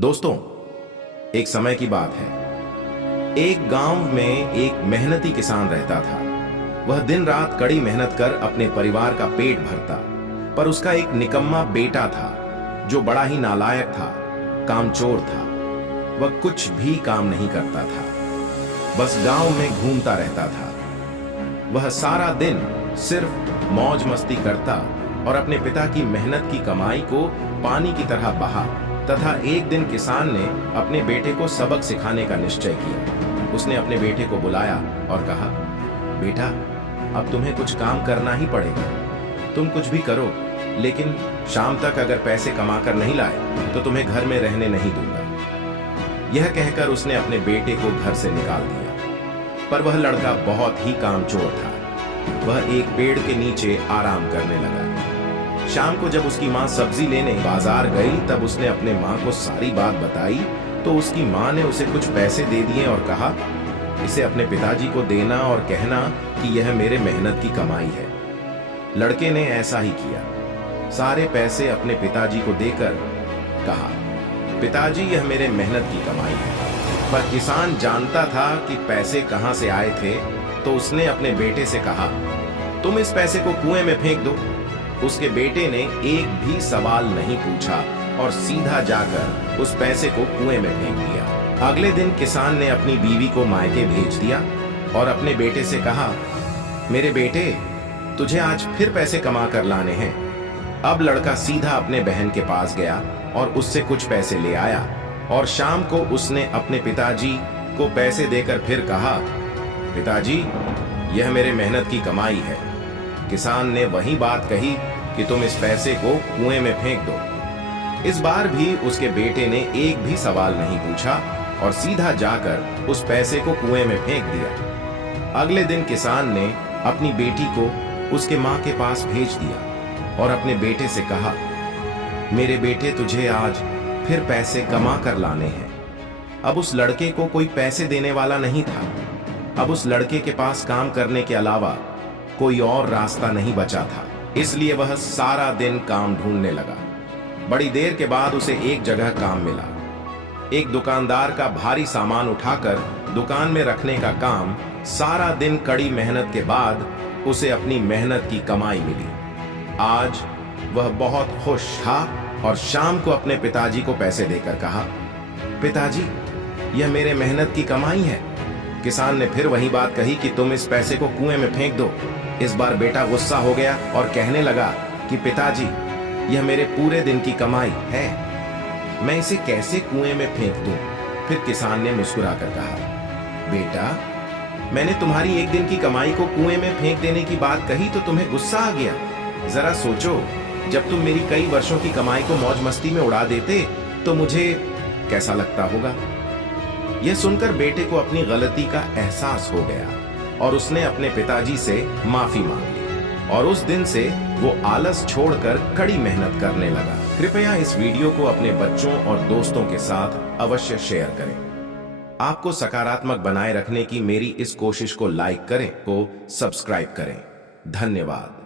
दोस्तों, एक समय की बात है। एक गांव में एक मेहनती किसान रहता था। वह दिन रात कड़ी मेहनत कर अपने परिवार का पेट भरता, पर उसका एक निकम्मा बेटा था जो बड़ा ही नालायक था, कामचोर था। वह कुछ भी काम नहीं करता था, बस गांव में घूमता रहता था। वह सारा दिन सिर्फ मौज मस्ती करता और अपने पिता की मेहनत की कमाई को पानी की तरह बहा। तथा एक दिन किसान ने अपने बेटे को सबक सिखाने का निश्चय किया। उसने अपने बेटे को बुलाया और कहा, बेटा, अब तुम्हें कुछ काम करना ही पड़ेगा। तुम कुछ भी करो, लेकिन शाम तक अगर पैसे कमाकर नहीं लाए तो तुम्हें घर में रहने नहीं दूंगा। यह कहकर उसने अपने बेटे को घर से निकाल दिया। पर वह लड़का बहुत ही कामचोर था। वह एक पेड़ के नीचे आराम करने लगा। शाम को जब उसकी माँ सब्जी लेने बाजार गई, तब उसने अपने माँ को सारी बात बताई। तो उसकी माँ ने उसे कुछ पैसे दे दिए और कहा, इसे अपने पिताजी को देना और कहना कि यह मेरे मेहनत की कमाई है। लड़के ने ऐसा ही किया। सारे पैसे अपने पिताजी को देकर कहा, पिताजी, यह मेरे मेहनत की कमाई है। पर किसान जानता था कि पैसे कहां से आए थे, तो उसने अपने बेटे से कहा, तुम इस पैसे को कुएं में फेंक दो। उसके बेटे ने एक भी सवाल नहीं पूछा और सीधा जाकर उस पैसे को कुएं में फेंक दिया। अगले दिन किसान ने अपनी बीवी को मायके भेज दिया और अपने बेटे से कहा, मेरे बेटे, तुझे आज फिर पैसे कमा कर लाने हैं। अब लड़का सीधा अपने बहन के पास गया और उससे कुछ पैसे ले आया और शाम को उसने अपने पिताजी को पैसे देकर फिर कहा, पिताजी, यह मेरे मेहनत की कमाई है। किसान ने वही बात कही कि तुम इस पैसे को कुएं में फेंक दो। इस बार भी उसके बेटे ने एक भी सवाल नहीं पूछा और सीधा जाकर उस पैसे को कुएं में फेंक दिया। अगले दिन किसान ने अपनी बेटी को उसके माँ के पास भेज दिया और अपने बेटे से कहा, मेरे बेटे, तुझे आज फिर पैसे कमा कर लाने हैं। अब उस लड़के को कोई पैसे देने वाला नहीं था। अब उस लड़के के पास काम करने के अलावा कोई और रास्ता नहीं बचा था। इसलिए वह सारा दिन काम ढूंढने लगा। बड़ी देर के बाद उसे एक जगह काम मिला। एक दुकानदार का भारी सामान उठाकर दुकान में रखने का काम। सारा दिन कड़ी मेहनत के बाद उसे अपनी मेहनत की कमाई मिली। आज वह बहुत खुश था और शाम को अपने पिताजी को पैसे देकर कहा, पिताजी, यह मेरे मेहनत की कमाई है। किसान ने फिर वही बात कही कि तुम इस पैसे को कुएं में फेंक दो। इस बार बेटा गुस्सा हो गया और कहने लगा कि पिताजी, यह मेरे पूरे दिन की कमाई है, मैं इसे कैसे कुएं में फेंक दूं? फिर किसान ने मुस्कुराकर कहा, बेटा, मैंने तुम्हारी एक दिन की कमाई को कुएं में फेंक देने की बात कही तो तुम्हें गुस्सा आ गया। जरा सोचो, जब तुम मेरी कई वर्षों की कमाई को मौज मस्ती में उड़ा देते तो मुझे कैसा लगता होगा। यह सुनकर बेटे को अपनी गलती का एहसास हो गया और उसने अपने पिताजी से माफी मांग ली और उस दिन से वो आलस छोड़कर कड़ी मेहनत करने लगा। कृपया इस वीडियो को अपने बच्चों और दोस्तों के साथ अवश्य शेयर करें। आपको सकारात्मक बनाए रखने की मेरी इस कोशिश को लाइक करें, को सब्सक्राइब करें। धन्यवाद।